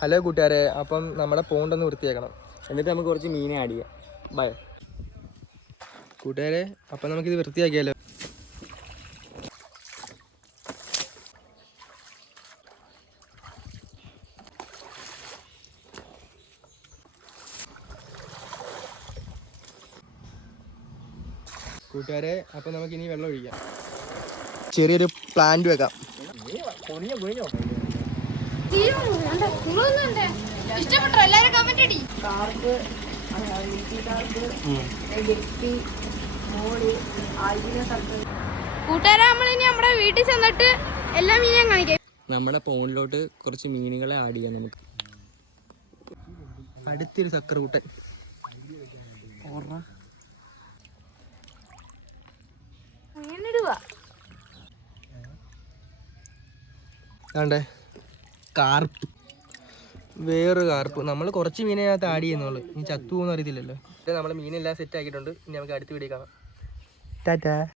Hello കൂട്ടുകാരെ, അപ്പം നമ്മുടെ പോണ്ടൊന്ന് വൃത്തിയാക്കണം, എന്നിട്ട് നമുക്ക് കുറച്ച് മീനെ ആഡ് ചെയ്യാം. ബൈ കൂട്ടുകാരെ. അപ്പം നമുക്കിത് വൃത്തിയാക്കിയാലോ. കൂട്ടുകാരെ, അപ്പം നമുക്കിനി വെള്ളം ഒഴിക്കാം. ചെറിയൊരു പ്ലാന്റ് വെക്കാം. ഇഷ്ടപ്പെട്ടോ? എല്ലാരും കമന്റ് ഇടി. കൂട്ടുകാരെ, നമ്മളിനി നമ്മുടെ വീട്ടിൽ ചെന്നിട്ട് എല്ലാ മീനും കാണിക്കാം. നമ്മുടെ പോണ്ടിലോട്ട് കുറച്ച് മീനുകളെ ആഡ് ചെയ്യാം നമുക്ക്. അടുത്തൊരു ചക്കരകൂട്ടൻ. ആണ്ടേ കാർപ്പ്, വേറൊരു കാർപ്പ്. നമ്മൾ കുറച്ച് മീനകത്ത് ആഡ് ചെയ്യുന്നുള്ളൂ. ഇനി ചത്തു പോകുന്ന അറിയത്തില്ലല്ലോ. നമ്മൾ മീനെല്ലാം സെറ്റ് ആക്കിയിട്ടുണ്ട്. ഇനി നമുക്ക് അടുത്ത വീഡിയോ കാണാം. ടാറ്റാ.